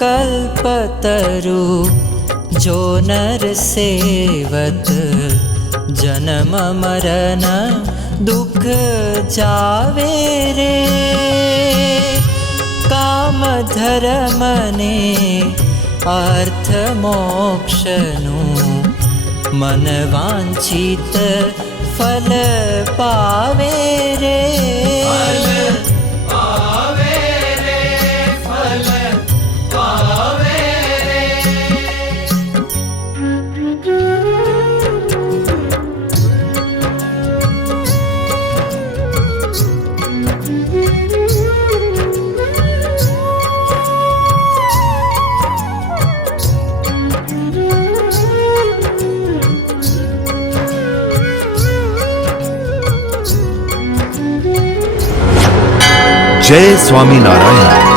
कल्पतरु जो नर सेवत जन्म मरण दुख जावे रे। काम धर्मने अर्थ मोक्षनु मन वाञ्छित फल पावे જય સ્વામિનારાયણ.